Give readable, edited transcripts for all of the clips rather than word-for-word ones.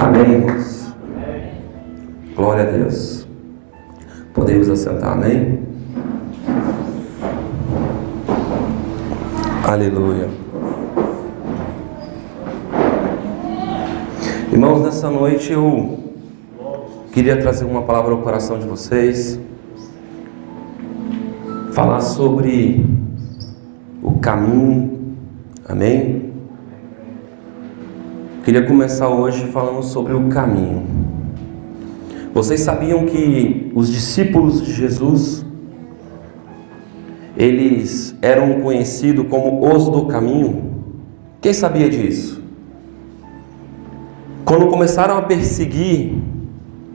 Amém, irmãos? Glória a Deus. Podemos assentar, amém? Aleluia. Irmãos, nessa noite eu queria trazer uma palavra ao coração de vocês, falar sobre o caminho, amém? Queria começar hoje falando sobre o caminho. Vocês sabiam que os discípulos de Jesus, eles eram conhecidos como os do caminho? Quem sabia disso? Quando começaram a perseguir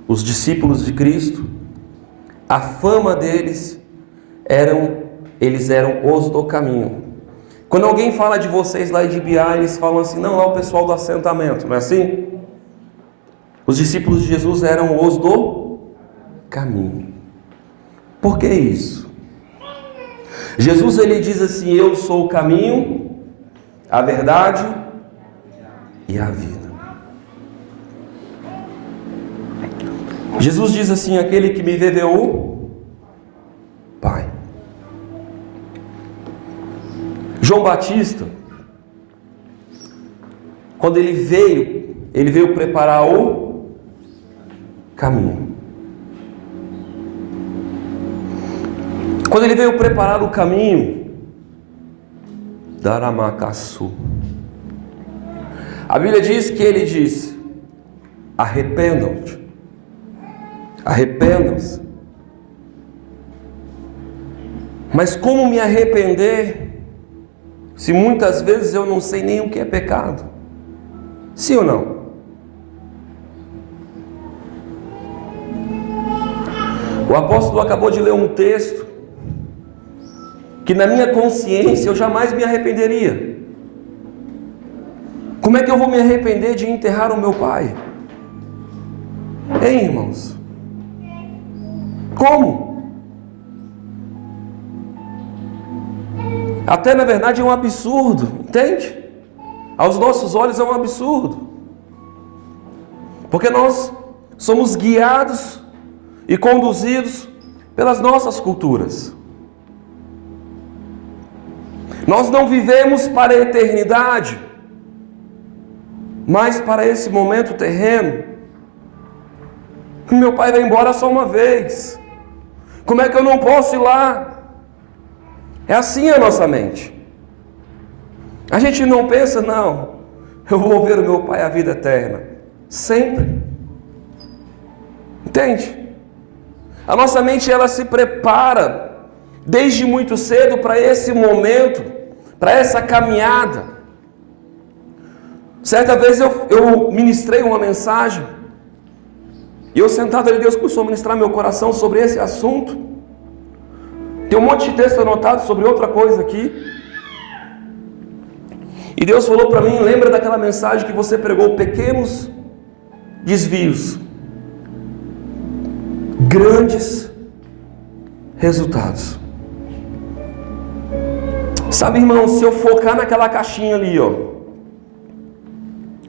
os discípulos de Cristo, a fama deles eles eram os do caminho. Quando alguém fala de vocês lá de Ibiá, eles falam assim: não, lá o pessoal do assentamento, não é assim? Os discípulos de Jesus eram os do caminho. Por que isso? Jesus, ele diz assim: eu sou o caminho, a verdade e a vida. Jesus diz assim: aquele que me vê, vê o Pai. João Batista, quando ele veio preparar o caminho. Quando ele veio preparar o caminho, Daramakasu, a Bíblia diz que ele disse: arrependam-te, arrependam-se. Mas como me arrepender se muitas vezes eu não sei nem o que é pecado? Sim ou não? O apóstolo acabou de ler um texto que na minha consciência eu jamais me arrependeria. Como é que eu vou me arrepender de enterrar o meu pai? Hein, irmãos? Como? Até na verdade é um absurdo, entende? Aos nossos olhos é um absurdo. Porque nós somos guiados e conduzidos pelas nossas culturas. Nós não vivemos para a eternidade, mas para esse momento terreno. Meu pai vai embora só uma vez. Como é que eu não posso ir lá? É assim a nossa mente. A gente não pensa, não, eu vou ver o meu pai a vida eterna. Sempre. Entende? A nossa mente, ela se prepara desde muito cedo para esse momento, para essa caminhada. Certa vez eu ministrei uma mensagem, e eu sentado ali, Deus começou a ministrar meu coração sobre esse assunto. Tem um monte de texto anotado sobre outra coisa aqui. E Deus falou para mim: lembra daquela mensagem que você pregou, pequenos desvios, grandes resultados. Sabe, irmão, se eu focar naquela caixinha ali,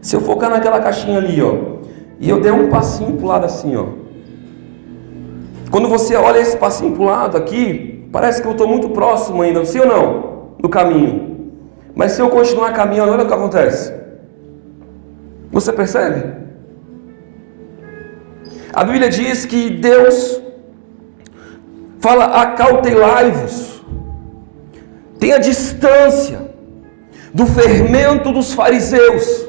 se eu focar naquela caixinha ali, e eu der um passinho pro lado assim, quando você olha esse passinho pro lado aqui, parece que eu estou muito próximo ainda, sim ou não? No caminho. Mas se eu continuar caminhando, olha o que acontece. Você percebe? A Bíblia diz que Deus fala: acautelai-vos, tenha distância do fermento dos fariseus.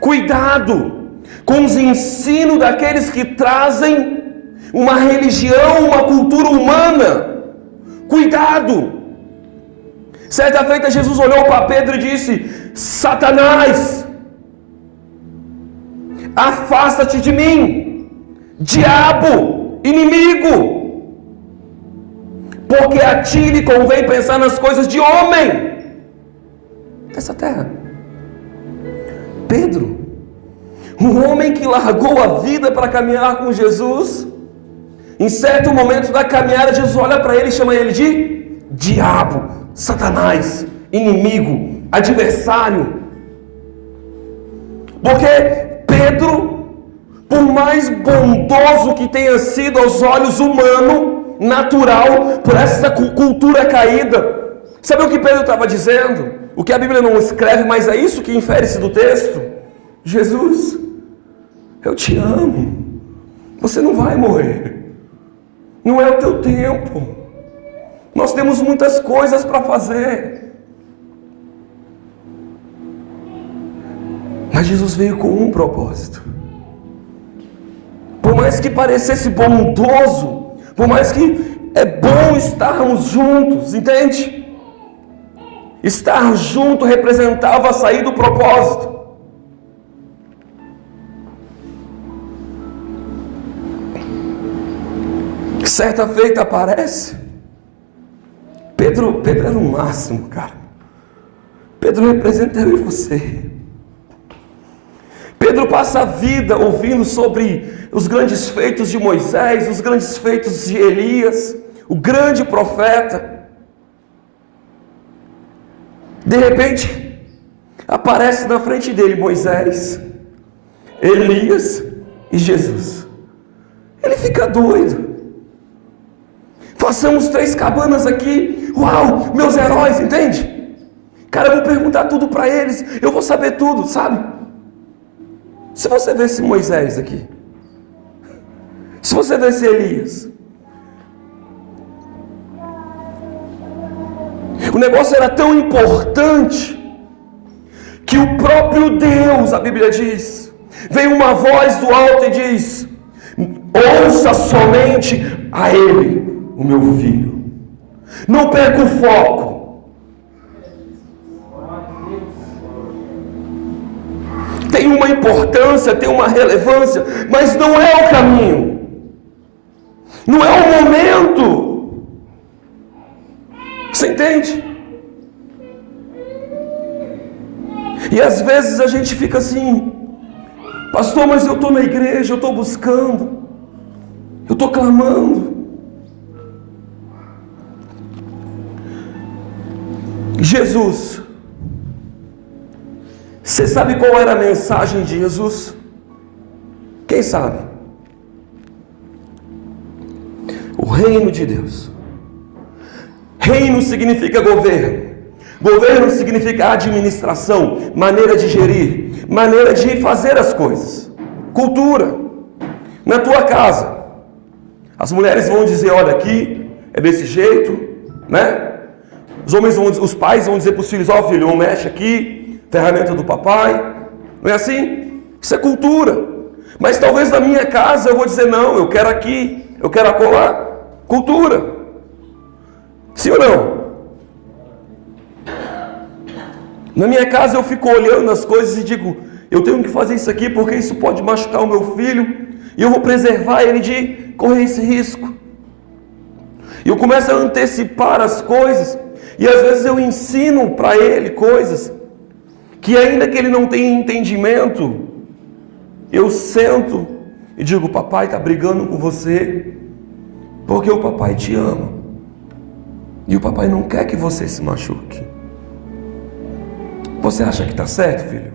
Cuidado com os ensinos daqueles que trazem uma religião, uma cultura humana. Cuidado. Certa feita Jesus olhou para Pedro e disse: Satanás, afasta-te de mim, diabo, inimigo, porque a ti lhe convém pensar nas coisas de homem dessa terra. Pedro, um homem que largou a vida para caminhar com Jesus, em certo momento da caminhada, Jesus olha para ele e chama ele de diabo, Satanás, inimigo, adversário. Porque Pedro, por mais bondoso que tenha sido aos olhos humanos, natural, por essa cultura caída, sabe o que Pedro estava dizendo? O que a Bíblia não escreve, mas é isso que infere-se do texto. Jesus, eu te amo, você não vai morrer, não é o teu tempo, nós temos muitas coisas para fazer. Mas Jesus veio com um propósito. Por mais que parecesse bondoso, por mais que é bom estarmos juntos, entende? Estar junto representava sair do propósito. Certa feita aparece. Pedro era o máximo, cara. Pedro representa eu e você. Pedro passa a vida ouvindo sobre os grandes feitos de Moisés, os grandes feitos de Elias, o grande profeta. De repente, aparece na frente dele Moisés, Elias e Jesus. Ele fica doido. Façamos 3 cabanas aqui. Uau, meus heróis, entende? Cara, eu vou perguntar tudo para eles. Eu vou saber tudo, sabe? Se você vê esse Moisés aqui, se você vê esse Elias, o negócio era tão importante que o próprio Deus, a Bíblia diz, veio uma voz do alto e diz: ouça somente a ele, o meu filho. Não perca o foco. Tem uma importância, tem uma relevância, mas não é o caminho, não é o momento. Você entende? E às vezes a gente fica assim: pastor, mas eu estou na igreja, eu estou buscando, eu estou clamando. Jesus, você sabe qual era a mensagem de Jesus? Quem sabe? O reino de Deus. Reino significa governo. Governo significa administração, maneira de gerir, maneira de fazer as coisas. Cultura. Na tua casa, as mulheres vão dizer: olha, aqui é desse jeito, né? Os pais vão dizer para os filhos: ó, filho, não mexe aqui, ferramenta do papai. Não é assim? Isso é cultura. Mas talvez na minha casa eu vou dizer: não, eu quero aqui, eu quero acolá. Cultura. Sim ou não? Na minha casa eu fico olhando as coisas e digo: eu tenho que fazer isso aqui porque isso pode machucar o meu filho e eu vou preservar ele de correr esse risco. E eu começo a antecipar as coisas e às vezes eu ensino para ele coisas que, ainda que ele não tenha entendimento, eu sento e digo: papai está brigando com você porque o papai te ama e o papai não quer que você se machuque. Você acha que está certo, filho?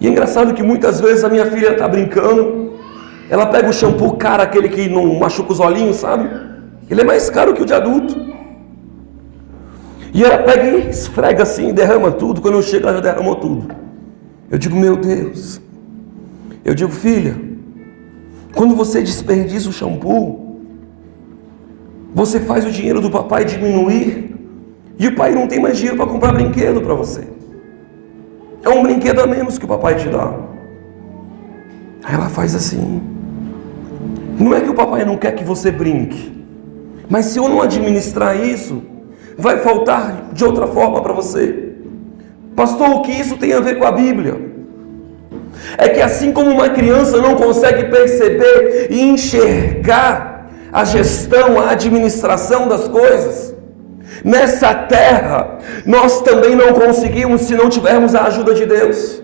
E é engraçado que muitas vezes a minha filha está brincando, ela pega o shampoo caro, aquele que não machuca os olhinhos, sabe? Ele é mais caro que o de adulto. E ela pega e esfrega assim, derrama tudo. Quando eu chego, ela já derramou tudo. Eu digo: meu Deus. Eu digo: filha, quando você desperdiça o shampoo, você faz o dinheiro do papai diminuir, e o pai não tem mais dinheiro para comprar brinquedo para você. É um brinquedo a menos que o papai te dá. Aí ela faz assim: não é que o papai não quer que você brinque, mas se eu não administrar isso, vai faltar de outra forma para você. Pastor, o que isso tem a ver com a Bíblia? É que assim como uma criança não consegue perceber e enxergar a gestão, a administração das coisas, nessa terra nós também não conseguimos se não tivermos a ajuda de Deus.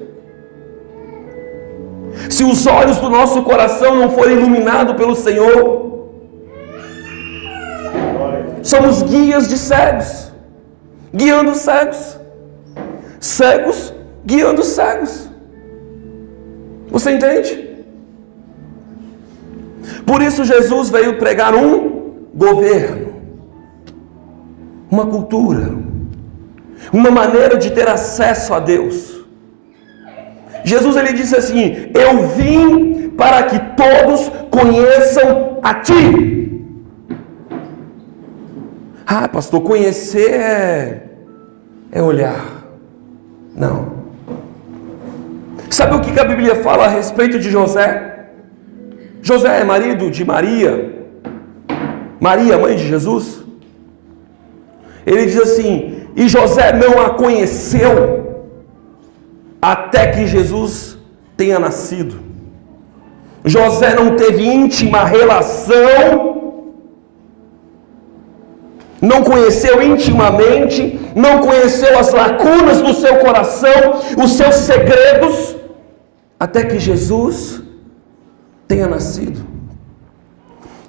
Se os olhos do nosso coração não forem iluminados pelo Senhor, somos guias de cegos, guiando cegos, cegos guiando cegos. Você entende? Por isso Jesus veio pregar um governo, uma cultura, uma maneira de ter acesso a Deus. Jesus ele disse assim: eu vim para que todos conheçam a ti. Ah, pastor, conhecer é olhar. Não. Sabe o que a Bíblia fala a respeito de José? José é marido de Maria, Maria, mãe de Jesus. Ele diz assim: e José não a conheceu até que Jesus tenha nascido. José não teve íntima relação, não conheceu intimamente, não conheceu as lacunas do seu coração, os seus segredos, até que Jesus tenha nascido.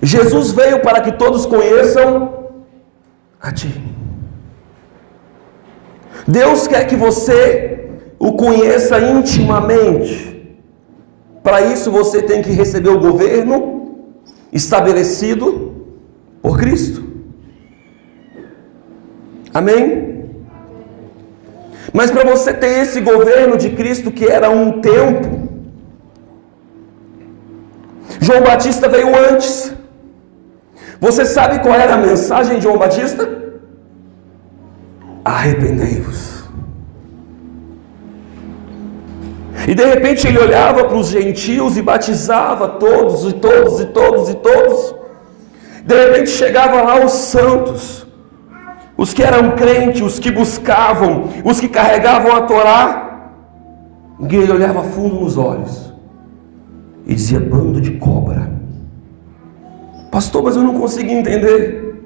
Jesus veio para que todos conheçam a ti. Deus quer que você o conheça intimamente. Para isso você tem que receber o governo estabelecido por Cristo. Amém? Mas para você ter esse governo de Cristo, que era um tempo, João Batista veio antes. Você sabe qual era a mensagem de João Batista? Arrependei-vos. E de repente ele olhava para os gentios e batizava todos, e todos, e todos, e todos. De repente chegava lá os santos, os que eram crentes, os que buscavam, os que carregavam a Torá. E ele olhava fundo nos olhos e dizia: bando de cobra. Pastor, mas eu não consigo entender.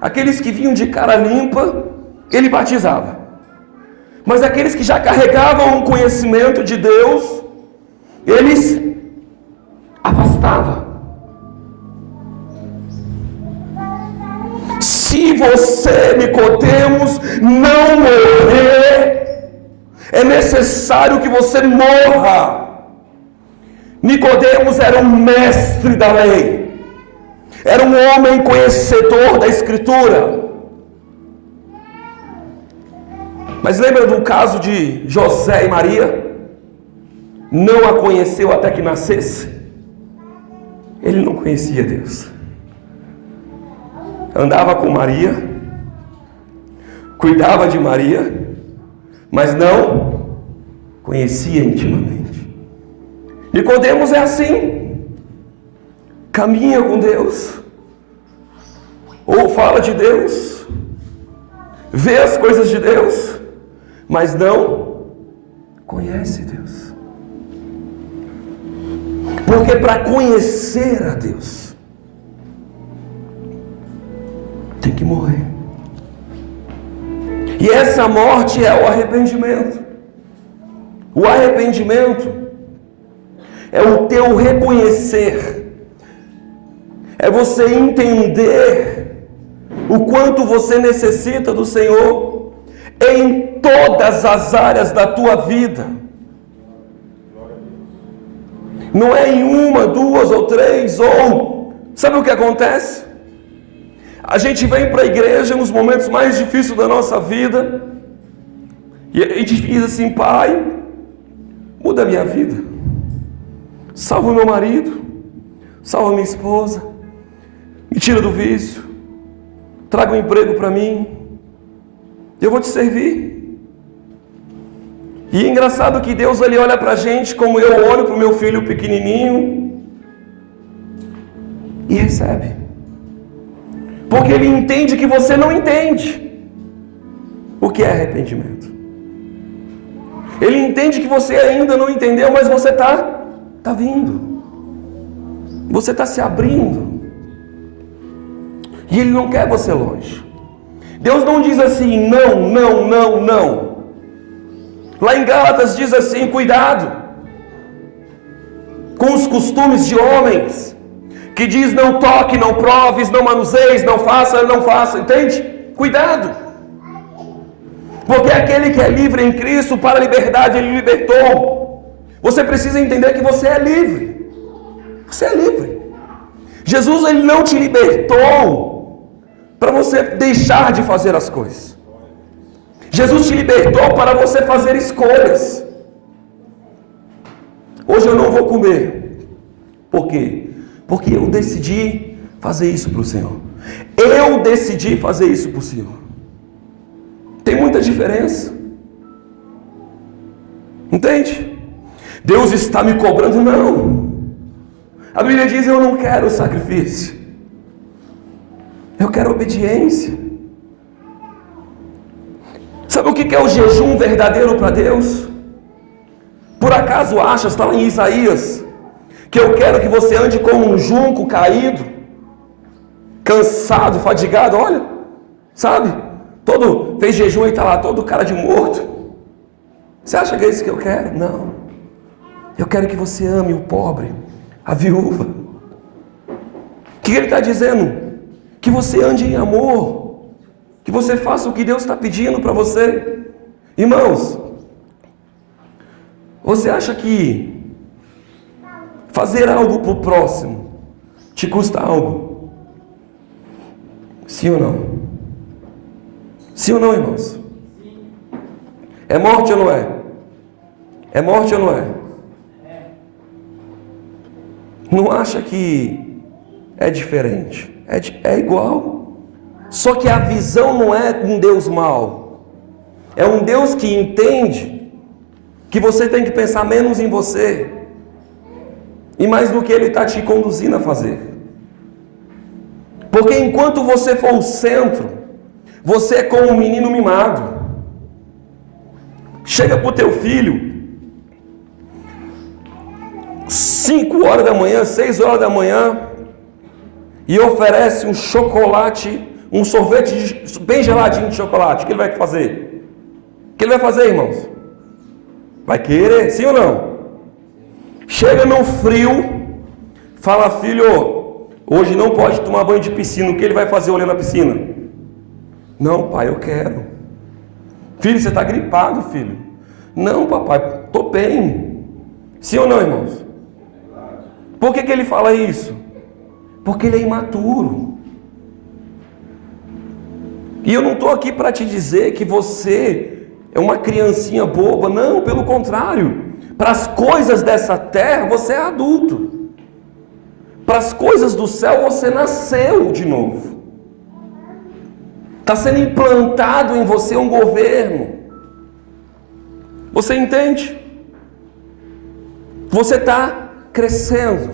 Aqueles que vinham de cara limpa, ele batizava. Mas aqueles que já carregavam o conhecimento de Deus, eles afastavam. Se você, Nicodemos, não morrer, é necessário que você morra. Nicodemos era um mestre da lei, era um homem conhecedor da Escritura. Mas lembra do caso de José e Maria? Não a conheceu até que nascesse. Ele não conhecia Deus. Andava com Maria, cuidava de Maria, mas não conhecia intimamente. Nicodemos é assim. Caminha com Deus, ou fala de Deus, vê as coisas de Deus, mas não conhece Deus. Porque para conhecer a Deus, tem que morrer. E essa morte é o arrependimento. O arrependimento é o teu reconhecer, é você entender o quanto você necessita do Senhor em todas as áreas da tua vida. Não é em uma, duas ou três, ou... Sabe o que acontece? A gente vem para a igreja nos momentos mais difíceis da nossa vida, e a gente diz assim: Pai, muda a minha vida, salva o meu marido, salva a minha esposa, me tira do vício, traga um emprego para mim, eu vou te servir. E é engraçado que Deus ele olha para a gente como eu olho para o meu filho pequenininho e recebe. Porque Ele entende que você não entende o que é arrependimento. Ele entende que você ainda não entendeu, mas você está vindo. Você está se abrindo. E Ele não quer você longe. Deus não diz assim: não, não, não, não. Lá em Gálatas diz assim: cuidado com os costumes de homens, que diz: não toque, não proves, não manuseis, não faça, entende? Cuidado, porque aquele que é livre em Cristo, para a liberdade Ele libertou. Você precisa entender que você é livre. Você é livre. Jesus, ele não te libertou para você deixar de fazer as coisas. Jesus te libertou para você fazer escolhas. Hoje eu não vou comer. Por quê? Porque eu decidi fazer isso para o Senhor. Eu decidi fazer isso para o Senhor. Tem muita diferença. Entende? Deus está me cobrando? Não. A Bíblia diz: eu não quero sacrifício. Eu quero obediência. Sabe o que é o jejum verdadeiro para Deus? Por acaso achas, está lá em Isaías, que eu quero que você ande como um junco caído, cansado, fadigado? Olha, sabe? Todo fez jejum e está lá todo cara de morto. Você acha que é isso que eu quero? Não. Eu quero que você ame o pobre, a viúva. O que ele está dizendo? Que você ande em amor, que você faça o que Deus está pedindo para você. Irmãos, você acha que fazer algo para o próximo te custa algo? Sim ou não? Sim ou não, irmãos? É morte ou não é? É morte ou não é? Não acha que é diferente? É igual. Só que a visão não é um Deus mau. É um Deus que entende que você tem que pensar menos em você e mais no que Ele está te conduzindo a fazer. Porque enquanto você for o centro, você é como um menino mimado. Chega para o teu filho 5 horas da manhã, 6 horas da manhã, e oferece um chocolate, um sorvete bem geladinho de chocolate. O que ele vai fazer? O que ele vai fazer, irmãos? Vai querer, sim ou não? Chega no frio, fala: filho, hoje não pode tomar banho de piscina. O que ele vai fazer olhando a piscina? Não, pai, eu quero. Filho, você está gripado, filho. Não, papai, estou bem. Sim ou não, irmãos? Por que ele fala isso? Porque ele é imaturo. E eu não estou aqui para te dizer que você é uma criancinha boba. Não, pelo contrário. Para as coisas dessa terra, você é adulto. Para as coisas do céu, você nasceu de novo. Está sendo implantado em você um governo. Você entende? Você está crescendo.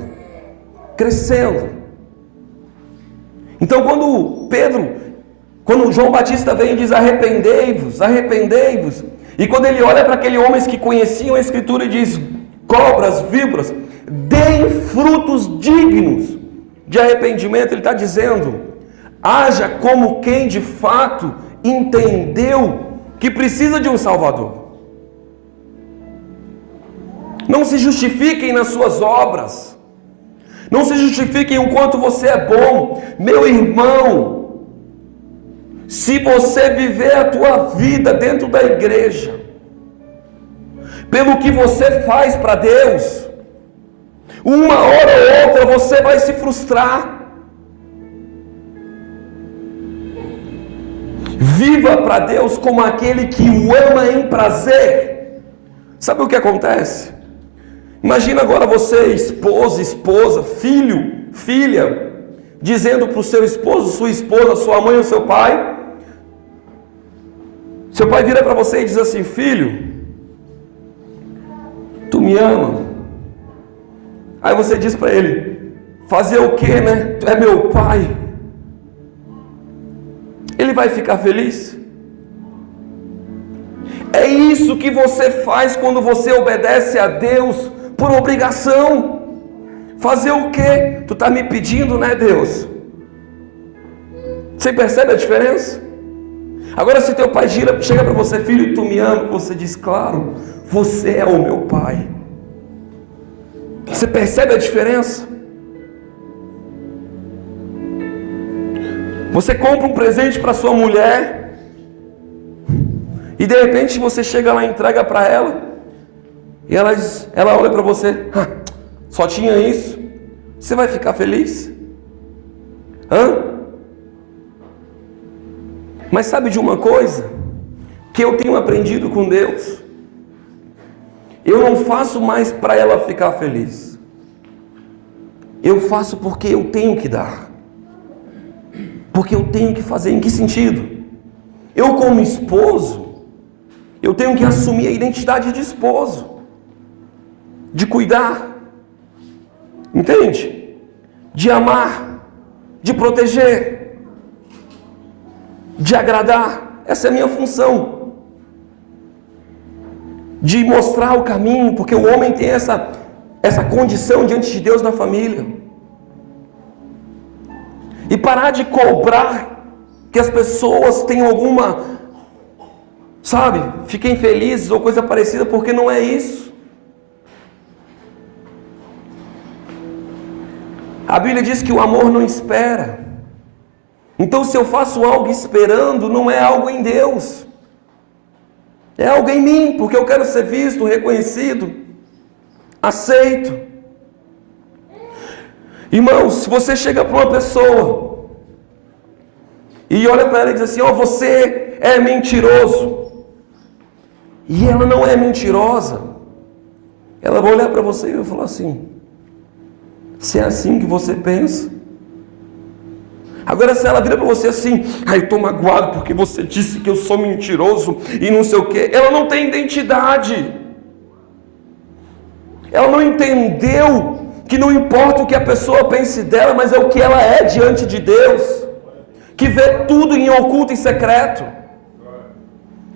Crescendo. Então quando João Batista vem e diz: arrependei-vos, arrependei-vos. E quando ele olha para aqueles homens que conheciam a Escritura e diz: cobras, víboras, deem frutos dignos de arrependimento. Ele está dizendo: haja como quem de fato entendeu que precisa de um Salvador. Não se justifiquem nas suas obras. Não se justifiquem o quanto você é bom. Meu irmão, se você viver a tua vida dentro da igreja, pelo que você faz para Deus, uma hora ou outra você vai se frustrar. Viva para Deus como aquele que o ama em prazer. Sabe o que acontece? Imagina agora você, esposa, filho, filha, dizendo para o seu esposo, sua esposa, sua mãe ou seu pai. Seu pai vira para você e diz assim: filho, tu me ama? Aí você diz para ele: fazer o que, né? Tu é meu pai. Ele vai ficar feliz? É isso que você faz quando você obedece a Deus por obrigação. Fazer o que? Tu está me pedindo, né, Deus? Você percebe a diferença? Agora, se teu pai chega para você: filho, tu me ama? Você diz: claro, você é o meu pai. Você percebe a diferença? Você compra um presente para sua mulher e de repente você chega lá e entrega para ela E ela olha para você, só tinha isso? Você vai ficar feliz? Mas sabe de uma coisa? Que eu tenho aprendido com Deus? Eu não faço mais para ela ficar feliz. Eu faço porque eu tenho que dar. Porque eu tenho que fazer. Em que sentido? Eu, como esposo, eu tenho que assumir a identidade de esposo. De cuidar. Entende? De amar. De proteger. De agradar. Essa é a minha função. De mostrar o caminho, porque o homem tem essa condição diante de Deus na família. E parar de cobrar que as pessoas tenham alguma, fiquem felizes ou coisa parecida, porque não é isso. A Bíblia diz que o amor não espera. Então, se eu faço algo esperando, não é algo em Deus. É algo em mim, porque eu quero ser visto, reconhecido, aceito. Irmãos, se você chega para uma pessoa e olha para ela e diz assim, você é mentiroso, e ela não é mentirosa, ela vai olhar para você e vai falar assim, se é assim que você pensa. Agora, se ela vira para você assim, eu estou magoado porque você disse que eu sou mentiroso e não sei o quê, ela não tem identidade. Ela não entendeu que não importa o que a pessoa pense dela, mas é o que ela é diante de Deus, que vê tudo em oculto e secreto.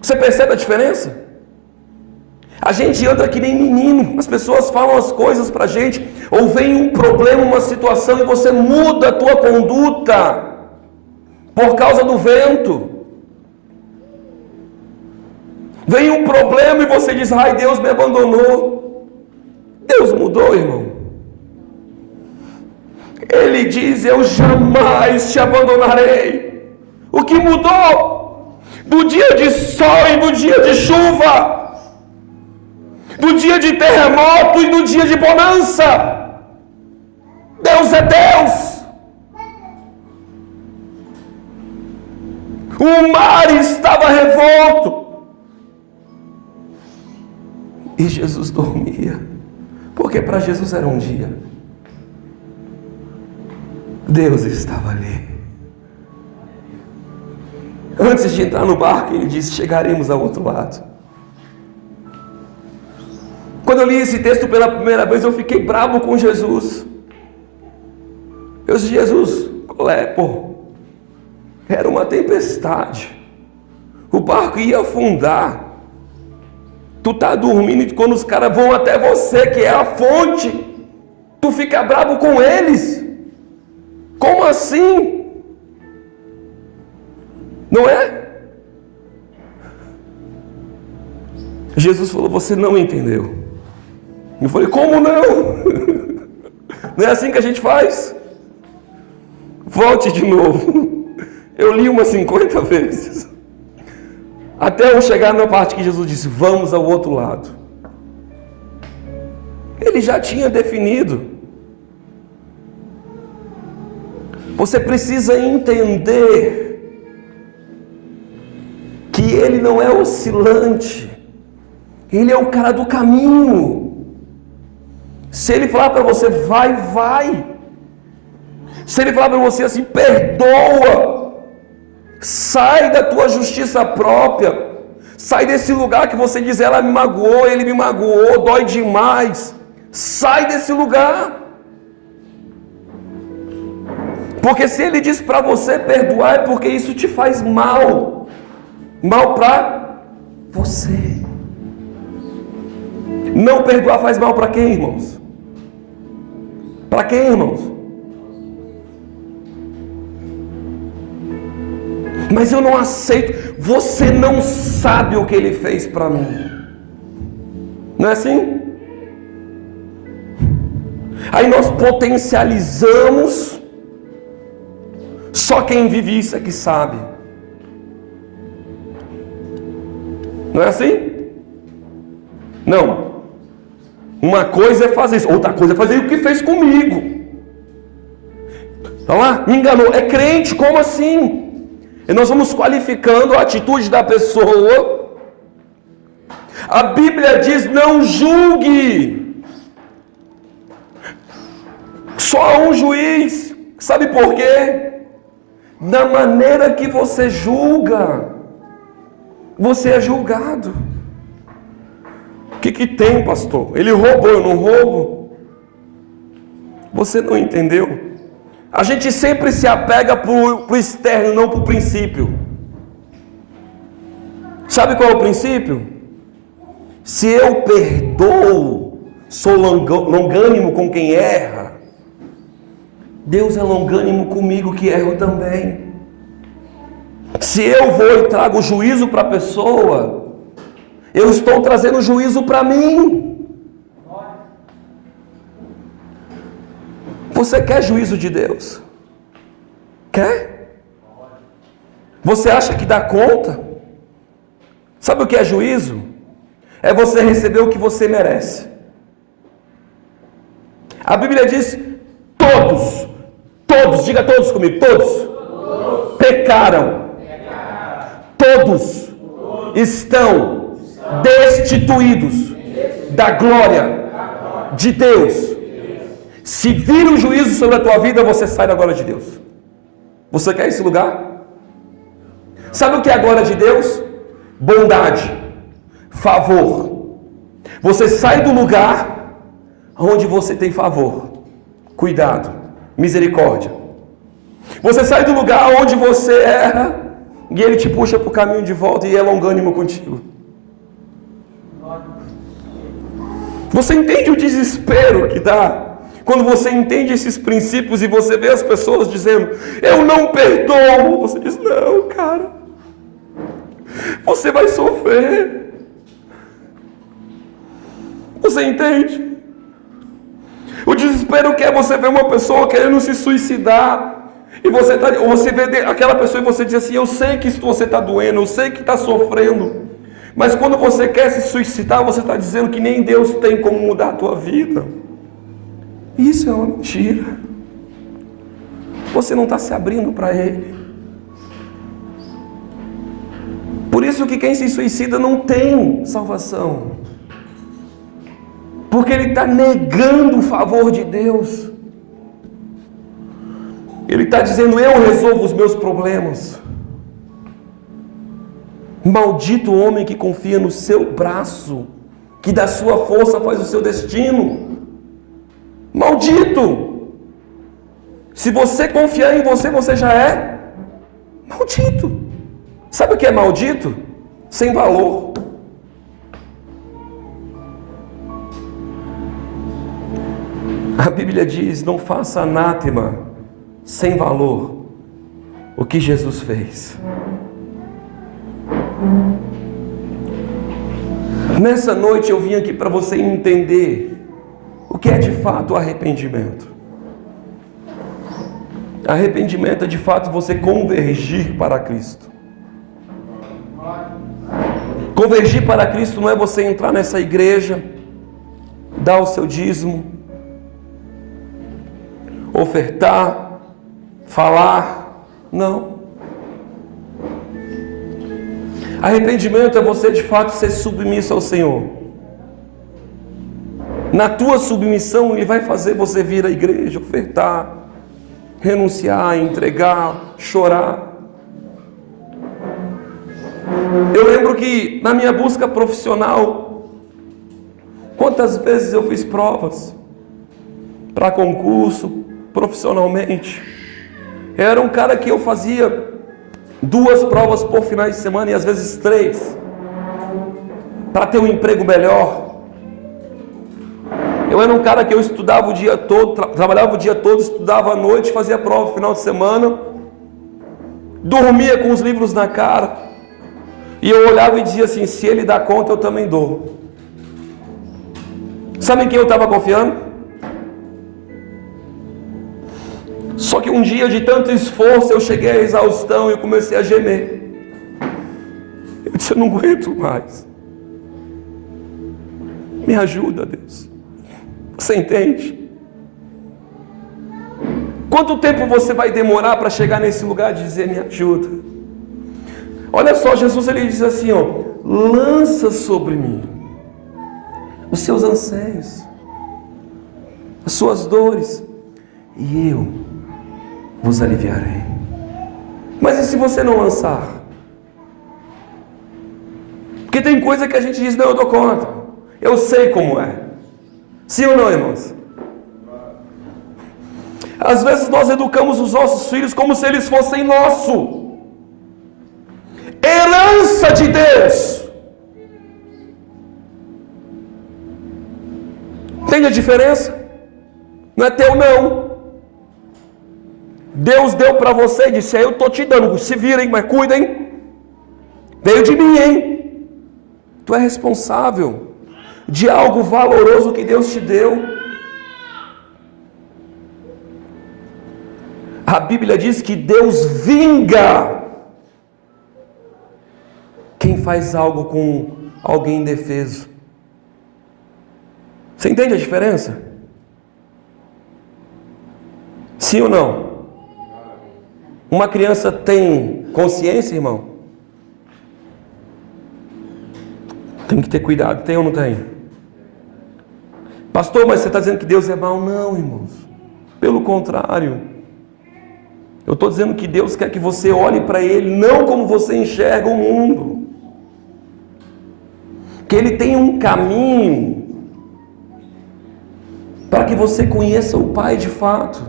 Você percebe a diferença? A gente anda que nem menino, as pessoas falam as coisas pra gente, ou vem um problema, uma situação, e você muda a tua conduta por causa do vento. Vem um problema e você diz, Deus me abandonou. Deus mudou, irmão. Ele diz, eu jamais te abandonarei. O que mudou? Do dia de sol e do dia de chuva, do dia de terremoto e do dia de bonança. Deus é Deus. O mar estava revolto e Jesus dormia, porque para Jesus era um dia. Deus estava ali. Antes de entrar no barco, ele disse, chegaremos ao outro lado. Quando eu li esse texto pela primeira vez, eu fiquei bravo com Jesus. Eu disse, Jesus, qual é? Era uma tempestade. O barco ia afundar. Tu tá dormindo e quando os caras vão até você, que é a fonte, tu fica bravo com eles. Como assim? Não é? Jesus falou, você não entendeu. Eu falei, como não? Não é assim que a gente faz? Volte de novo. Eu li umas 50 vezes. Até eu chegar na parte que Jesus disse, vamos ao outro lado. Ele já tinha definido. Você precisa entender que Ele não é oscilante. Ele é o cara do caminho. Se Ele falar para você, vai, vai. Se Ele falar para você assim, perdoa. Sai da tua justiça própria. Sai desse lugar que você diz, ela me magoou, ele me magoou, dói demais. Sai desse lugar. Porque se Ele diz para você perdoar, é porque isso te faz mal. Mal para você. Não perdoar faz mal para quem, irmãos? Para quem, irmãos? Mas eu não aceito. Você não sabe o que Ele fez para mim. Não é assim? Aí nós potencializamos. Só quem vive isso é que sabe. Não é assim? Não. Uma coisa é fazer isso, outra coisa é fazer o que fez comigo. Tá lá? Me enganou. É crente, como assim? E nós vamos qualificando a atitude da pessoa. A Bíblia diz: não julgue. Só há um juiz. Sabe por quê? Da maneira que você julga, você é julgado. O que tem, pastor? Ele roubou, eu não roubo? Você não entendeu? A gente sempre se apega para o externo, não para o princípio. Sabe qual é o princípio? Se eu perdoo, sou longânimo com quem erra, Deus é longânimo comigo que erro também. Se eu vou e trago juízo para a pessoa, eu estou trazendo juízo para mim. Você quer juízo de Deus? Quer? Você acha que dá conta? Sabe o que é juízo? É você receber o que você merece. A Bíblia diz: todos, diga todos comigo, todos pecaram. Todos estão destituídos da glória de Deus. Se vir um juízo sobre a tua vida, você sai da glória de Deus. Você quer esse lugar? Sabe o que é a glória de Deus? Bondade, favor. Você sai do lugar onde você tem favor, cuidado, misericórdia. Você sai do lugar onde você erra e Ele te puxa para o caminho de volta e é longânimo contigo. Você entende o desespero que dá quando você entende esses princípios e você vê as pessoas dizendo: eu não perdoo. Você diz: não, cara, você vai sofrer. Você entende? O desespero que é você ver uma pessoa querendo se suicidar e você vê aquela pessoa e você diz assim: eu sei que você está doendo, eu sei que está sofrendo, mas quando você quer se suicidar, você está dizendo que nem Deus tem como mudar a tua vida. Isso é uma mentira. Você não está se abrindo para Ele. Por isso que quem se suicida não tem salvação, porque ele está negando o favor de Deus. Ele está dizendo: eu resolvo os meus problemas. Maldito o homem que confia no seu braço, que da sua força faz o seu destino. Maldito! Se você confiar em você, você já é maldito. Sabe o que é maldito? Sem valor. A Bíblia diz: não faça anátema sem valor o que Jesus fez. Nessa noite eu vim aqui para você entender o que é de fato arrependimento. Arrependimento é de fato você convergir para Cristo. Convergir para Cristo não é você entrar nessa igreja, dar o seu dízimo, ofertar, falar. Não. Arrependimento é você de fato ser submisso ao Senhor. Na tua submissão, Ele vai fazer você vir à igreja, ofertar, renunciar, entregar, chorar. Eu lembro que na minha busca profissional, quantas vezes eu fiz provas para concurso, profissionalmente. Eu era um cara que eu fazia 2 provas por finais de semana e às vezes 3, para ter um emprego melhor. Eu era um cara que eu estudava o dia todo, trabalhava o dia todo, estudava à noite, fazia prova no final de semana, dormia com os livros na cara, e eu olhava e dizia assim: se ele dá conta, eu também dou. Sabe em quem eu estava confiando? Só que um dia, de tanto esforço, eu cheguei à exaustão e eu comecei a gemer. Eu disse: eu não aguento mais. Me ajuda, Deus. Você entende? Quanto tempo você vai demorar para chegar nesse lugar de dizer, me ajuda? Olha só, Jesus ele diz assim, ó, lança sobre mim os seus anseios, as suas dores, e eu vos aliviarei. Mas e se você não lançar? Porque tem coisa que a gente diz, não, eu dou conta, eu sei como é. Sim ou não, irmãos? Às vezes nós educamos os nossos filhos como se eles fossem nosso, herança de Deus. Entende a diferença? Não é teu não. Deus deu para você e disse, eu estou te dando, se virem, mas cuidem. Veio de mim, hein? Tu é responsável de algo valoroso que Deus te deu. A Bíblia diz que Deus vinga quem faz algo com alguém indefeso. Você entende a diferença? Sim ou não? Uma criança tem consciência, irmão? Tem que ter cuidado, tem ou não tem? Pastor, mas você está dizendo que Deus é mau? Não, irmãos. Pelo contrário. Eu estou dizendo que Deus quer que você olhe para Ele não como você enxerga o mundo. Que Ele tem um caminho para que você conheça o Pai de fato.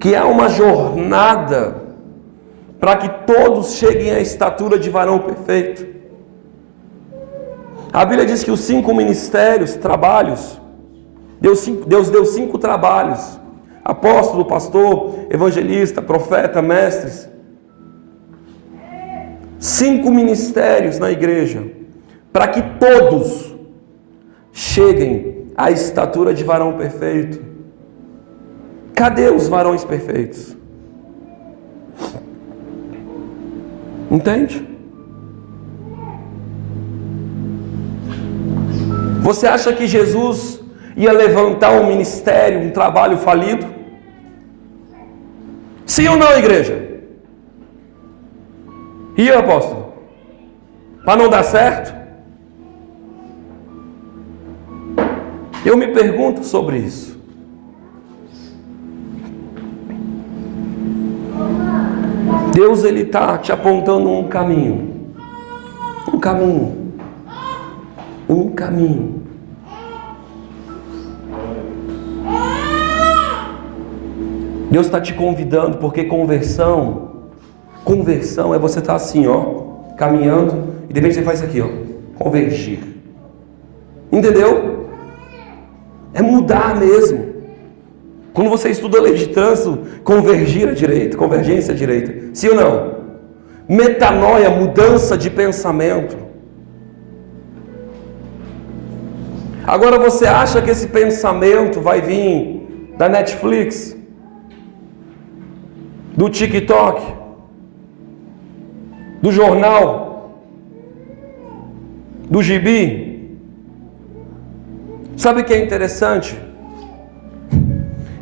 Que há uma jornada para que todos cheguem à estatura de varão perfeito. A Bíblia diz que os 5 ministérios, trabalhos, Deus deu 5 trabalhos. Apóstolo, pastor, evangelista, profeta, mestres. 5 ministérios na igreja, para que todos cheguem à estatura de varão perfeito. Cadê os varões perfeitos? Entende? Você acha que Jesus ia levantar um ministério, um trabalho falido? Sim ou não, igreja? Ia, apóstolo? Para não dar certo? Eu me pergunto sobre isso. Deus ele está te apontando um caminho. Um caminho. Um caminho. Deus está te convidando, porque conversão é você estar assim, ó, caminhando, e de repente você faz isso aqui, ó, convergir. Entendeu? É mudar mesmo. Quando você estuda a lei de trânsito, convergir à direita, convergência à direita. Sim ou não? Metanoia, mudança de pensamento. Agora você acha que esse pensamento vai vir da Netflix? Do TikTok, do jornal, do gibi? Sabe o que é interessante?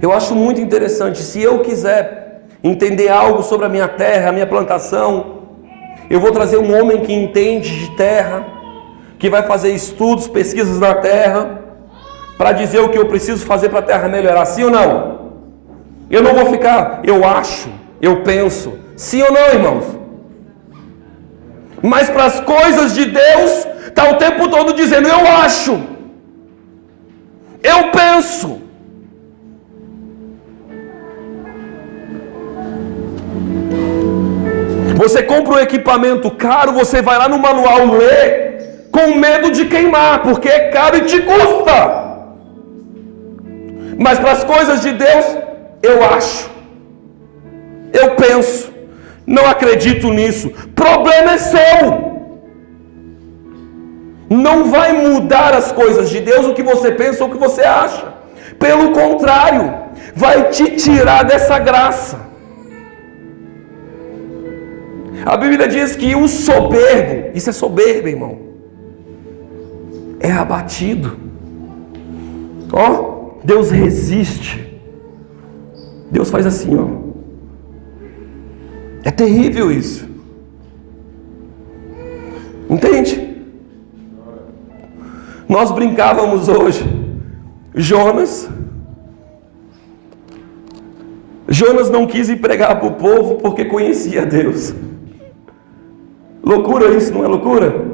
Eu acho muito interessante. Se eu quiser entender algo sobre a minha terra, a minha plantação, eu vou trazer um homem que entende de terra, que vai fazer estudos, pesquisas na terra, para dizer o que eu preciso fazer para a terra melhorar. Sim ou não? Eu não vou ficar, eu acho, eu penso. Sim ou não, irmãos? Mas para as coisas de Deus, está o tempo todo dizendo, eu acho, eu penso. Você compra um equipamento caro, você vai lá no manual ler, com medo de queimar, porque é caro e te custa. Mas para as coisas de Deus, eu acho, eu penso, não acredito nisso. Problema é seu. Não vai mudar as coisas de Deus o que você pensa ou o que você acha. Pelo contrário, vai te tirar dessa graça. A Bíblia diz que o soberbo, isso é soberbo, irmão, é abatido. Ó, Deus resiste. Deus faz assim, ó. É terrível isso. Entende? Nós brincávamos hoje. Jonas não quis ir pregar para o povo porque conhecia Deus. Loucura isso, não é loucura?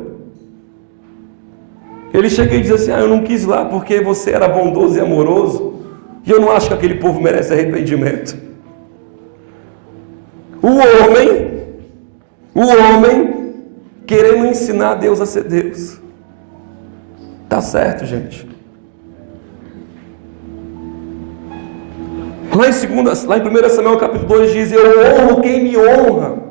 Ele chega e diz assim: eu não quis ir lá porque você era bondoso e amoroso, e eu não acho que aquele povo merece arrependimento. O homem querendo ensinar Deus a ser Deus. Tá certo, gente. Lá em 1 Samuel capítulo 2 diz: eu honro quem me honra.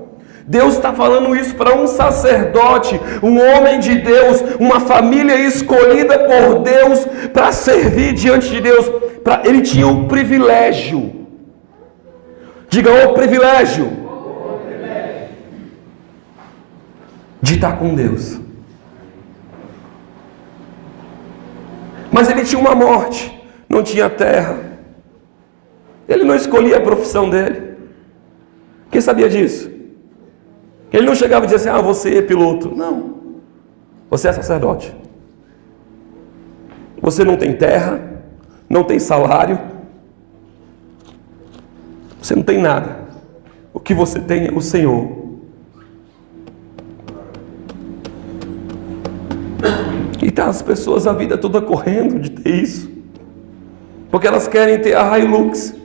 Deus está falando isso para um sacerdote, um homem de Deus, uma família escolhida por Deus para servir diante de Deus. Ele tinha o privilégio. Diga, o privilégio de estar com Deus. Mas ele tinha uma morte, não tinha terra. Ele não escolhia a profissão dele. Quem sabia disso? Ele não chegava e dizia assim: você é piloto. Não. Você é sacerdote. Você não tem terra, não tem salário. Você não tem nada. O que você tem é o Senhor. E tá as pessoas a vida toda correndo de ter isso. Porque elas querem ter a Hilux.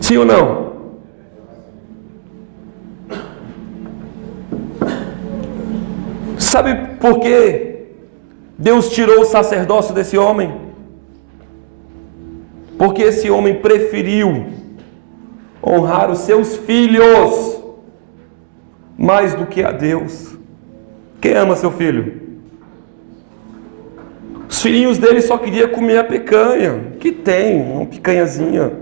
Sim ou não? Sabe por que Deus tirou o sacerdócio desse homem? Porque esse homem preferiu honrar os seus filhos mais do que a Deus. Quem ama seu filho? Os filhinhos dele só queriam comer a picanha. Que tem, uma picanhazinha.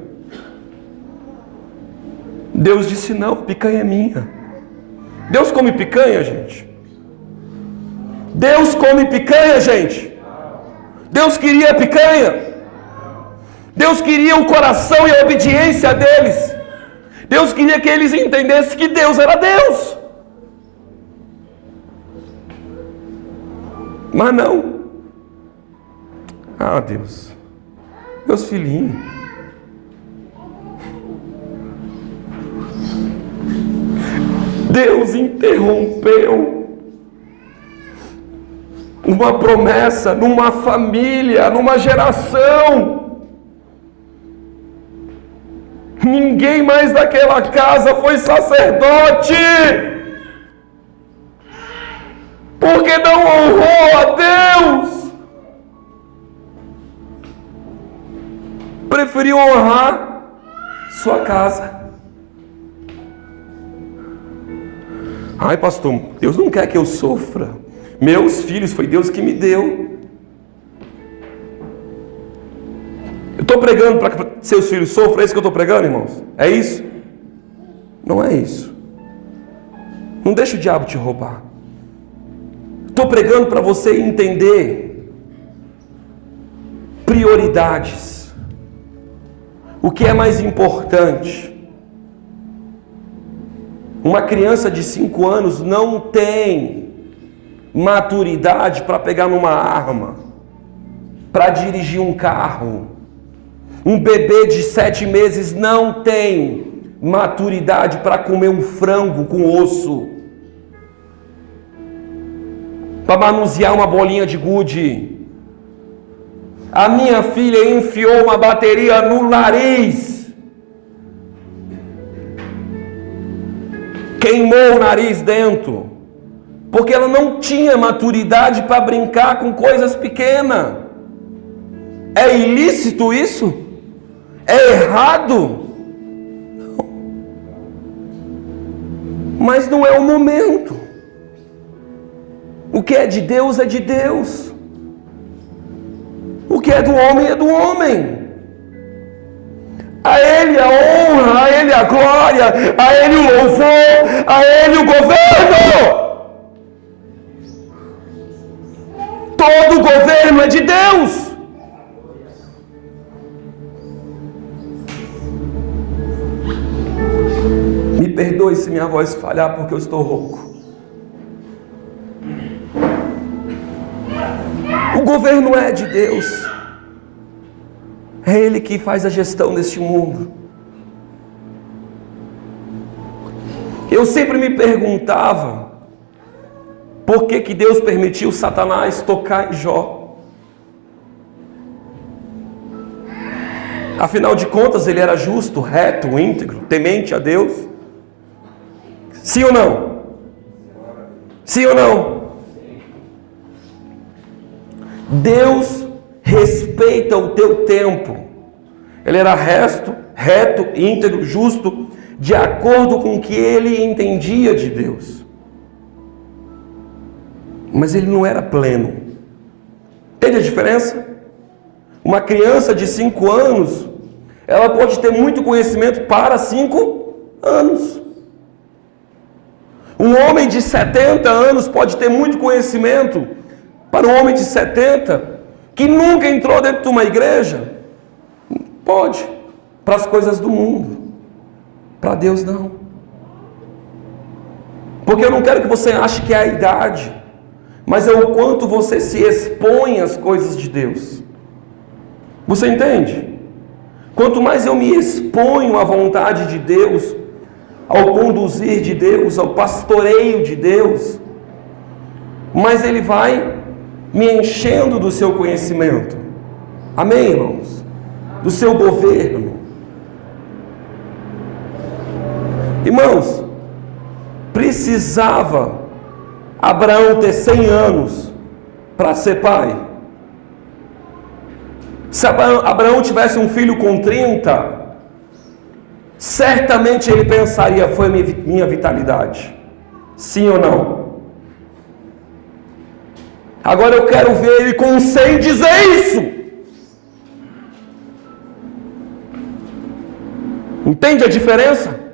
Deus disse: não, picanha é minha. Deus come picanha, gente? Deus come picanha, gente? Deus queria picanha? Deus queria o coração e a obediência deles. Deus queria que eles entendessem que Deus era Deus. Mas não. Deus, meus filhinhos. Deus interrompeu uma promessa numa família, numa geração. Ninguém mais daquela casa foi sacerdote, porque não honrou a Deus. Preferiu honrar sua casa. Ai, pastor, Deus não quer que eu sofra. Meus filhos foi Deus que me deu. Eu estou pregando para que seus filhos sofram. É isso que eu estou pregando, irmãos? É isso? Não é isso. Não deixa o diabo te roubar. Estou pregando para você entender prioridades. O que é mais importante? Uma criança de 5 anos não tem maturidade para pegar numa arma, para dirigir um carro. Um bebê de 7 meses não tem maturidade para comer um frango com osso, para manusear uma bolinha de gude. A minha filha enfiou uma bateria no nariz, queimou o nariz dentro, porque ela não tinha maturidade para brincar com coisas pequenas. É ilícito isso? É errado? Não. Mas não é o momento. O que é de Deus é de Deus. O que é do homem é do homem. A Ele a honra, a Ele a glória, a Ele o louvor, a Ele o governo. Todo governo é de Deus. Me perdoe se minha voz falhar, porque eu estou rouco. O governo é de Deus. É Ele que faz a gestão deste mundo. Eu sempre me perguntava por que Deus permitiu Satanás tocar em Jó. Afinal de contas, ele era justo, reto, íntegro, temente a Deus. Sim ou não? Sim ou não? Deus respeita o teu tempo. Ele era reto, íntegro, justo, de acordo com o que ele entendia de Deus. Mas ele não era pleno. Entende a diferença? Uma criança de 5 anos, ela pode ter muito conhecimento para 5 anos. Um homem de 70 anos pode ter muito conhecimento para um homem de 70 que nunca entrou dentro de uma igreja. Pode, para as coisas do mundo. Para Deus não. Porque eu não quero que você ache que é a idade, mas é o quanto você se expõe às coisas de Deus. Você entende? Quanto mais eu me exponho à vontade de Deus, ao conduzir de Deus, ao pastoreio de Deus, mais Ele vai me enchendo do seu conhecimento. Amém, irmãos? Do seu governo. Irmãos, precisava Abraão ter 100 anos para ser pai? Se Abraão tivesse um filho com 30, certamente ele pensaria, foi minha vitalidade. Sim ou não? Agora eu quero ver ele com 100 dizer isso. Entende a diferença?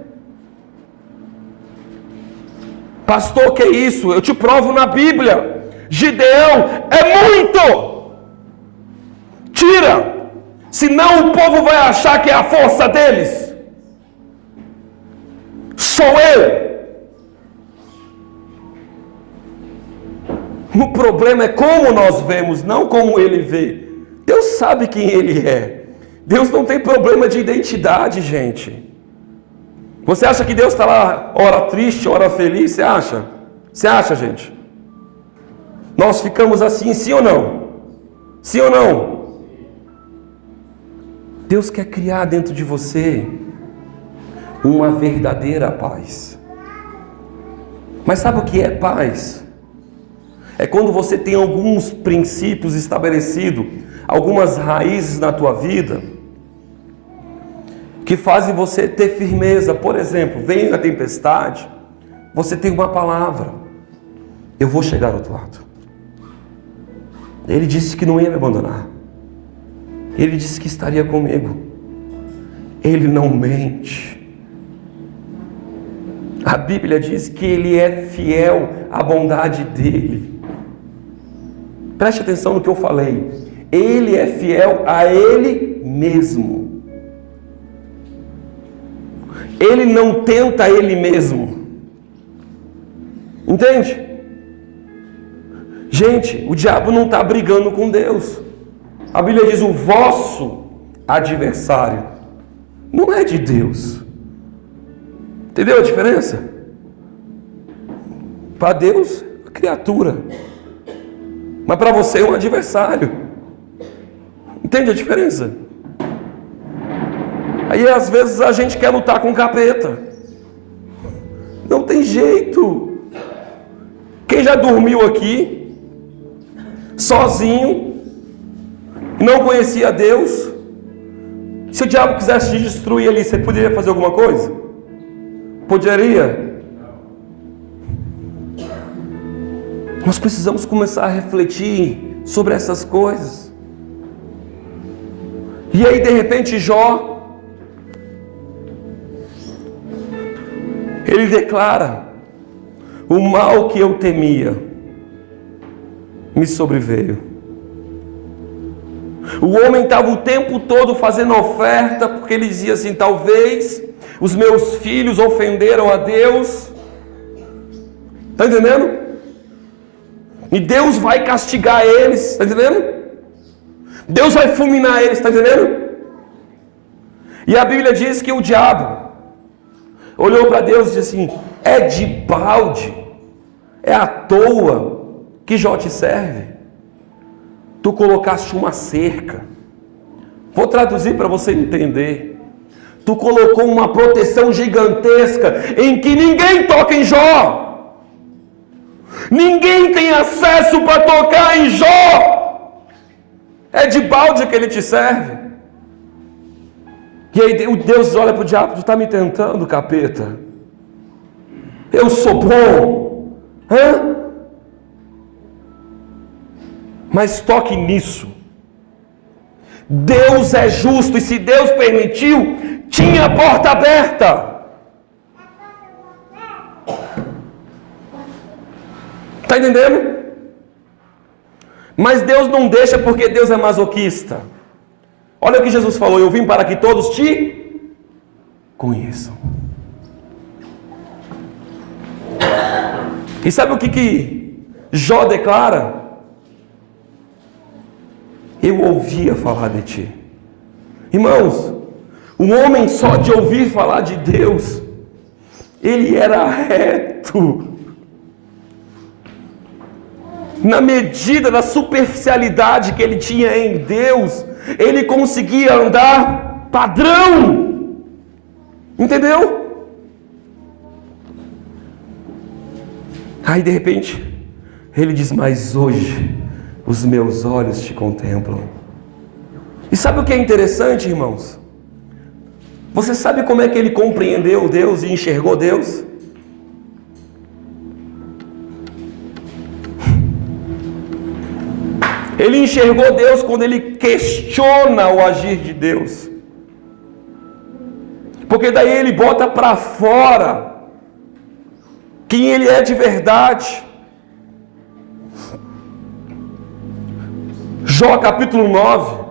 Pastor, que é isso? Eu te provo na Bíblia. Gideão é muito. Tira, senão o povo vai achar que é a força deles. Sou eu. O problema é como nós vemos, não como ele vê. Deus sabe quem ele é. Deus não tem problema de identidade, gente. Você acha que Deus está lá, hora triste, hora feliz? Você acha? Você acha, gente? Nós ficamos assim, sim ou não? Sim ou não? Deus quer criar dentro de você uma verdadeira paz. Mas sabe o que é paz? É quando você tem alguns princípios estabelecidos, algumas raízes na tua vida, que fazem você ter firmeza. Por exemplo, vem a tempestade, você tem uma palavra: eu vou chegar ao outro lado. Ele disse que não ia me abandonar. Ele disse que estaria comigo. Ele não mente. A Bíblia diz que Ele é fiel à bondade dEle. Preste atenção no que eu falei. Ele é fiel a Ele mesmo. Ele não tenta Ele mesmo. Entende? Gente, o diabo não está brigando com Deus. A Bíblia diz: o vosso adversário não é de Deus. Entendeu a diferença? Para Deus, é criatura. Mas para você é um adversário. Entende a diferença? Aí às vezes a gente quer lutar com o capeta. Não tem jeito. Quem já dormiu aqui, sozinho, não conhecia Deus? Se o diabo quisesse te destruir ali, você poderia fazer alguma coisa? Poderia? Nós precisamos começar a refletir sobre essas coisas. E aí de repente Jó, ele declara: o mal que eu temia me sobreveio. O homem estava o tempo todo fazendo oferta, porque ele dizia assim: talvez os meus filhos ofenderam a Deus. Está entendendo? E Deus vai castigar eles. Está entendendo? Deus vai fulminar eles. Está entendendo? E a Bíblia diz que o diabo olhou para Deus e disse assim: é de balde, é à toa que Jó te serve. Tu colocaste uma cerca. Vou traduzir para você entender. Tu colocou uma proteção gigantesca em que ninguém toca em Jó. Ninguém tem acesso para tocar em Jó. É de balde que ele te serve. E aí Deus olha para o diabo: tu está me tentando, capeta? Eu sou bom. Hã? Mas toque nisso. Deus é justo, e se Deus permitiu, tinha a porta aberta. Está entendendo? Mas Deus não deixa, porque Deus é masoquista. Olha o que Jesus falou: eu vim para que todos te conheçam. E sabe o que Jó declara? Eu ouvia falar de ti. Irmãos, um homem só de ouvir falar de Deus, ele era reto. Na medida da superficialidade que ele tinha em Deus, ele conseguia andar padrão. Entendeu? Aí de repente, ele diz: mas hoje os meus olhos te contemplam. E sabe o que é interessante, irmãos? Você sabe como é que ele compreendeu Deus e enxergou Deus? Ele enxergou Deus quando ele questiona o agir de Deus. Porque daí ele bota para fora quem ele é de verdade. Jó capítulo 9.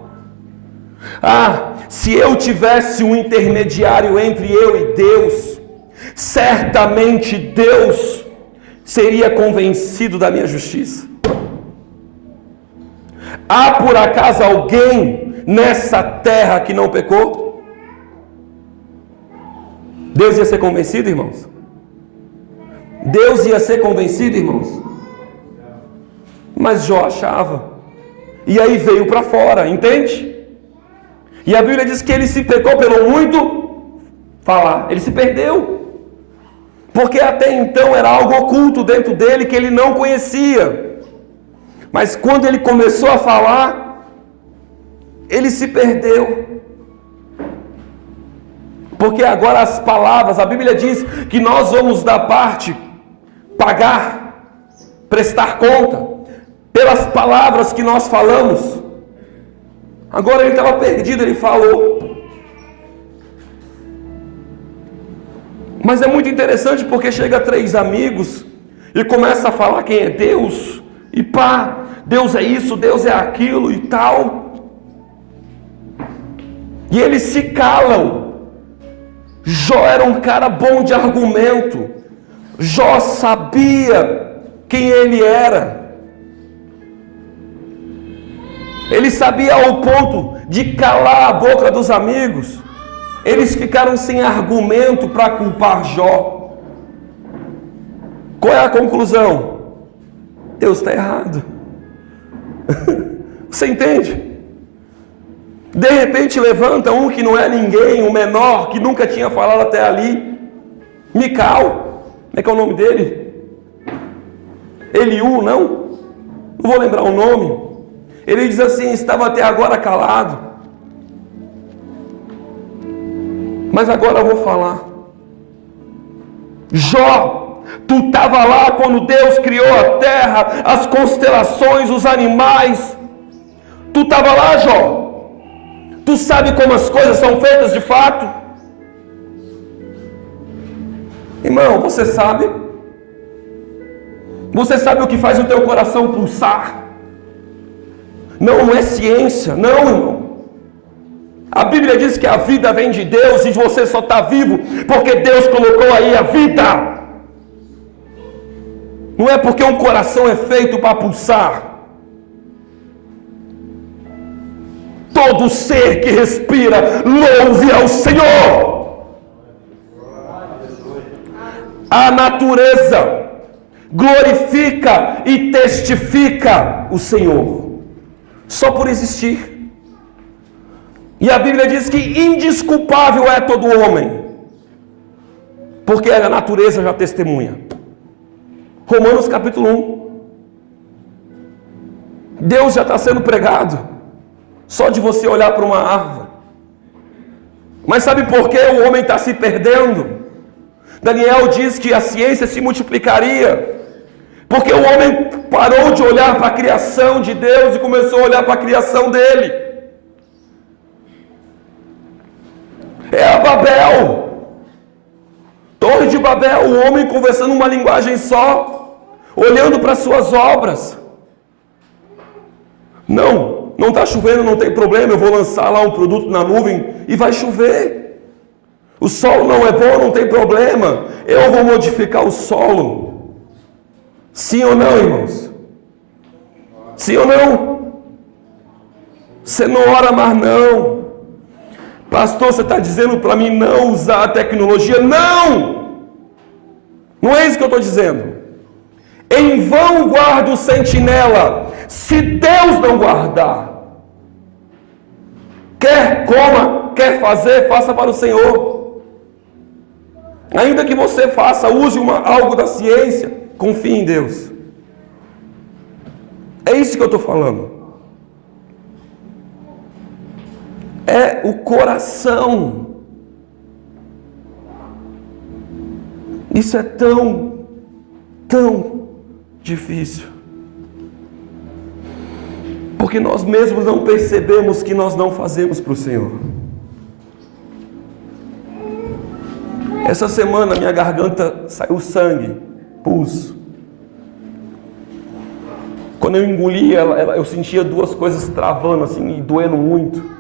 Se eu tivesse um intermediário entre eu e Deus, certamente Deus seria convencido da minha justiça. Há por acaso alguém nessa terra que não pecou? Deus ia ser convencido, irmãos? Deus ia ser convencido, irmãos? Mas Jó achava. E aí veio para fora, entende? E a Bíblia diz que ele se pecou pelo muito falar. Ele se perdeu. Porque até então era algo oculto dentro dele que ele não conhecia. Mas quando ele começou a falar, ele se perdeu. Porque agora as palavras, a Bíblia diz que nós vamos da parte pagar, prestar conta pelas palavras que nós falamos. Agora ele estava perdido, ele falou. Mas é muito interessante, porque chega 3 amigos e começa a falar quem é Deus. E pá, Deus é isso, Deus é aquilo e tal. E eles se calam. Jó era um cara bom de argumento. Jó sabia quem ele era. Ele sabia ao ponto de calar a boca dos amigos. Eles ficaram sem argumento para culpar Jó. Qual é a conclusão? Deus está errado. Você entende? De repente levanta um que não é ninguém, um menor, que nunca tinha falado até ali. Mical. Como é que é o nome dele? Eliú, não? Não vou lembrar o nome. Ele diz assim: estava até agora calado, mas agora eu vou falar. Jó, tu estava lá quando Deus criou a terra, as constelações, os animais. Tu estava lá, Jó. Tu sabe como as coisas são feitas de fato? Irmão, você sabe? Você sabe o que faz o teu coração pulsar? Não é ciência, não, irmão. A Bíblia diz que a vida vem de Deus e você só está vivo porque Deus colocou aí a vida. Não é porque um coração é feito para pulsar. Todo ser que respira, louve ao Senhor. A natureza glorifica e testifica o Senhor, só por existir. E a Bíblia diz que indesculpável é todo homem, porque a natureza já testemunha. Romanos capítulo 1. Deus já está sendo pregado, só de você olhar para uma árvore. Mas sabe por que o homem está se perdendo? Daniel diz que a ciência se multiplicaria, porque o homem parou de olhar para a criação de Deus e começou a olhar para a criação dele. É a Babel, Torre de Babel, o homem conversando uma linguagem só, olhando para suas obras. Não está chovendo, não tem problema, eu vou lançar lá um produto na nuvem e vai chover. O solo não é bom, não tem problema, eu vou modificar o solo. Sim ou não, irmãos? Sim ou não? Você não ora mais não. Pastor, você está dizendo para mim não usar a tecnologia? Não! Não é isso que eu estou dizendo. Em vão guarda o sentinela, se Deus não guardar. Quer coma, quer fazer, faça para o Senhor. Ainda que você faça, use algo da ciência, confie em Deus. É isso que eu estou falando. É o coração. Isso é tão difícil. Porque nós mesmos não percebemos que nós não fazemos para o Senhor. Essa semana minha garganta saiu sangue, pus. Quando eu engolia, eu sentia duas coisas travando assim e doendo muito.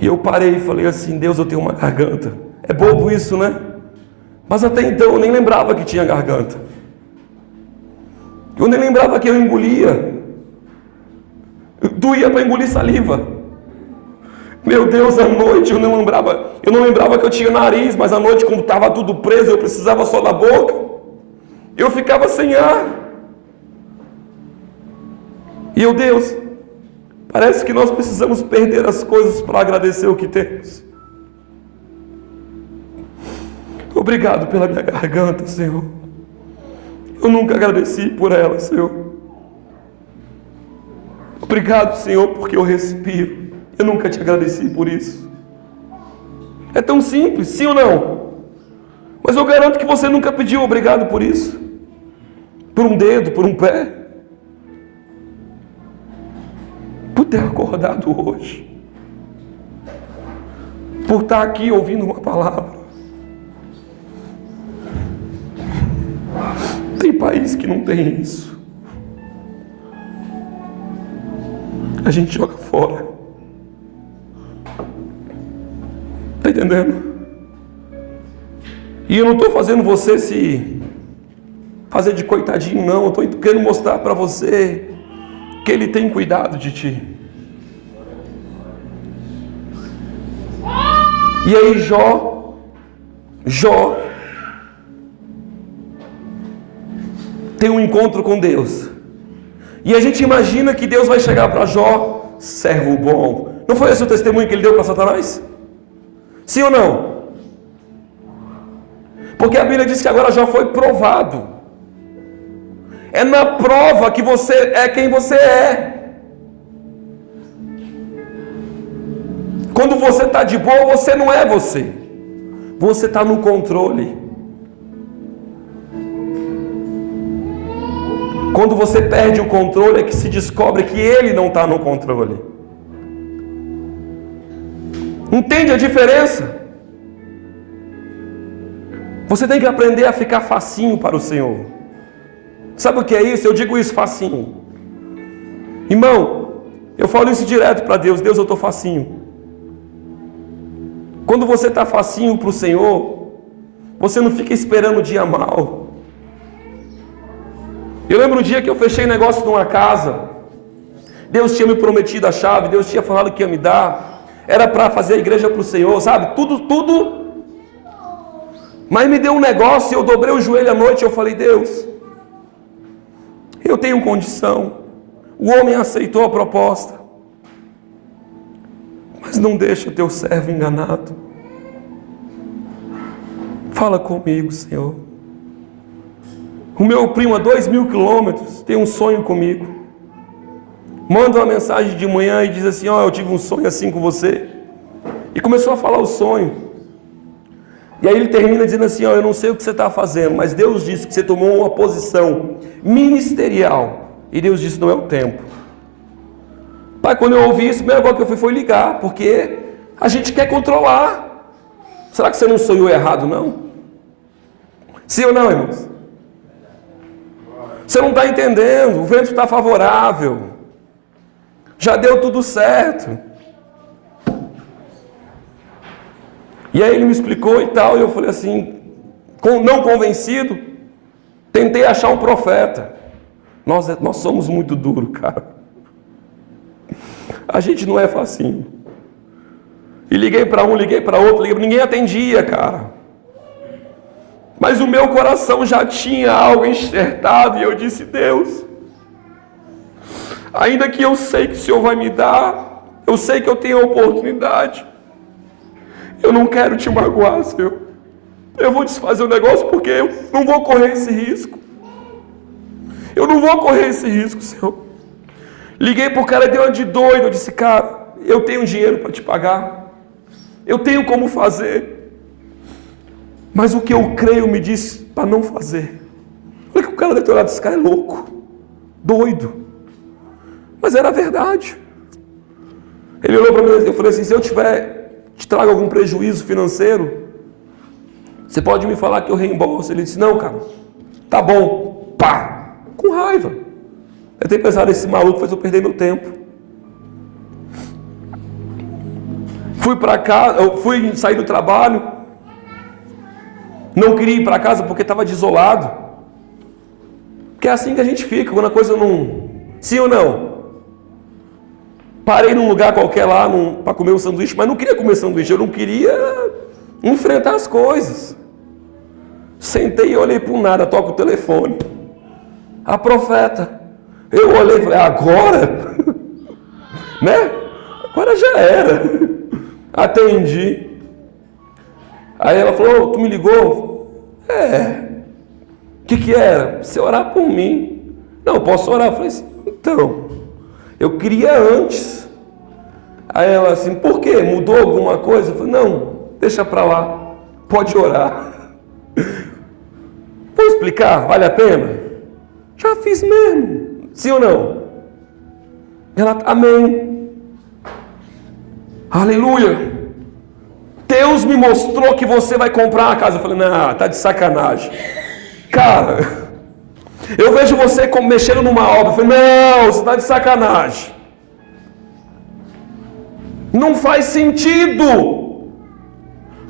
E eu parei e falei assim, Deus, eu tenho uma garganta. É bobo isso, né? Mas até então eu nem lembrava que tinha garganta. Eu nem lembrava que eu engolia. Doía para engolir saliva. Meu Deus, à noite eu não lembrava que eu tinha nariz, mas à noite, como estava tudo preso, eu precisava só da boca. Eu ficava sem ar. E eu, Deus, parece que nós precisamos perder as coisas para agradecer o que temos. Obrigado pela minha garganta, Senhor. Eu nunca agradeci por ela, Senhor. Obrigado, Senhor, porque eu respiro. Eu nunca te agradeci por isso. É tão simples, sim ou não? Mas eu garanto que você nunca pediu obrigado por isso. Por um dedo, por um pé. Por ter acordado hoje. Por estar aqui ouvindo uma palavra. Tem país que não tem isso. A gente joga fora. Está entendendo? E eu não estou fazendo você se fazer de coitadinho, não. Eu estou querendo mostrar para você que Ele tem cuidado de ti. E aí Jó tem um encontro com Deus. E a gente imagina que Deus vai chegar para Jó, servo bom. Não foi esse o testemunho que ele deu para Satanás? Sim ou não? Porque a Bíblia diz que agora Jó foi provado. É na prova que você é quem você é. Quando você está de boa, você não é você. Você está no controle. Quando você perde o controle é que se descobre que ele não está no controle. Entende a diferença? Você tem que aprender a ficar facinho para o Senhor. Sabe o que é isso? Eu digo isso, facinho. Irmão, eu falo isso direto para Deus. Deus, eu estou facinho. Quando você está facinho para o Senhor, você não fica esperando o dia mal. Eu lembro um dia que eu fechei negócio numa casa. Deus tinha me prometido a chave, Deus tinha falado que ia me dar. Era para fazer a igreja para o Senhor, sabe? Tudo. Mas me deu um negócio e eu dobrei o joelho à noite e eu falei, Deus, eu tenho condição. O homem aceitou a proposta. Mas não deixa teu servo enganado. Fala comigo, Senhor. O meu primo a 2.000 quilômetros tem um sonho comigo. Manda uma mensagem de manhã e diz assim, eu tive um sonho assim com você. E começou a falar o sonho. E aí ele termina dizendo assim, eu não sei o que você está fazendo, mas Deus disse que você tomou uma posição ministerial. E Deus disse, não é o tempo. Pai, quando eu ouvi isso, a primeira coisa que eu foi ligar, porque a gente quer controlar. Será que você não sonhou errado, não? Sim ou não, irmãos? Você não está entendendo, o vento está favorável. Já deu tudo certo. E aí ele me explicou e tal, e eu falei assim, não convencido, tentei achar um profeta. Nós somos muito duros, cara. A gente não é facinho. E liguei para um, liguei para outro, ninguém atendia, cara. Mas o meu coração já tinha algo enxertado e eu disse, Deus, ainda que eu sei que o Senhor vai me dar, eu sei que eu tenho a oportunidade, eu não quero te magoar, Senhor. Eu vou desfazer o negócio porque eu não vou correr esse risco. Eu não vou correr esse risco, Senhor. Liguei pro cara, deu uma de doido. Eu disse, cara, eu tenho dinheiro para te pagar. Eu tenho como fazer. Mas o que eu creio me diz para não fazer. Olha que o cara deve ter olhado, esse cara é louco. Doido. Mas era verdade. Ele olhou para mim e eu falei assim, se eu te trago algum prejuízo financeiro, você pode me falar que eu reembolso. Ele disse, não, cara, tá bom. Pá! Com raiva. Eu tenho pensado, esse maluco fez eu perder meu tempo. Fui para casa, eu fui sair do trabalho. Não queria ir para casa porque estava desolado. Porque é assim que a gente fica, quando a coisa não... Sim ou não? Parei num lugar qualquer lá para comer um sanduíche, mas não queria comer sanduíche, eu não queria enfrentar as coisas. Sentei e olhei para um nada, toco o telefone. A profeta. Eu olhei e falei, agora? Né? Agora já era. Atendi. Aí ela falou, tu me ligou? O que era? Você orar por mim. Não, eu posso orar. Eu falei assim, então, eu queria antes. Aí ela assim, por quê? Mudou alguma coisa? Eu falei, não, deixa pra lá. Pode orar. Vou explicar? Vale a pena? Já fiz mesmo. Sim ou não? Ela, amém. Aleluia. Deus me mostrou que você vai comprar uma casa. Eu falei, não, tá de sacanagem. Cara, eu vejo você mexendo numa obra. Eu falei, não, você tá de sacanagem. Não faz sentido.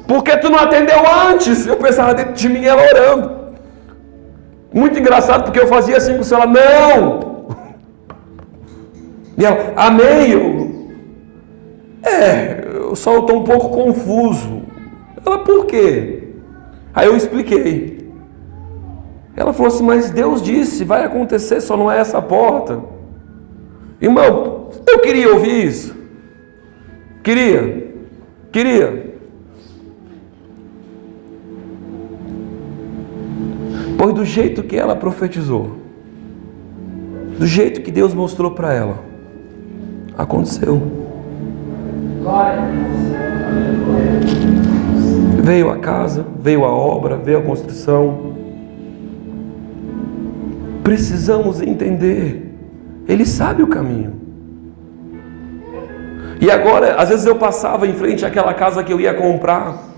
Porque tu não atendeu antes. Eu pensava dentro de mim ela orando. Muito engraçado, porque eu fazia assim com o celular, não! E ela, amém? Eu só estou um pouco confuso. Ela, por quê? Aí eu expliquei. Ela falou assim, mas Deus disse, vai acontecer, só não é essa porta. Irmão, eu queria ouvir isso. Queria. Pois do jeito que ela profetizou, do jeito que Deus mostrou para ela, aconteceu. Veio a casa, veio a obra, veio a construção. Precisamos entender, Ele sabe o caminho. E agora, às vezes eu passava em frente àquela casa que eu ia comprar,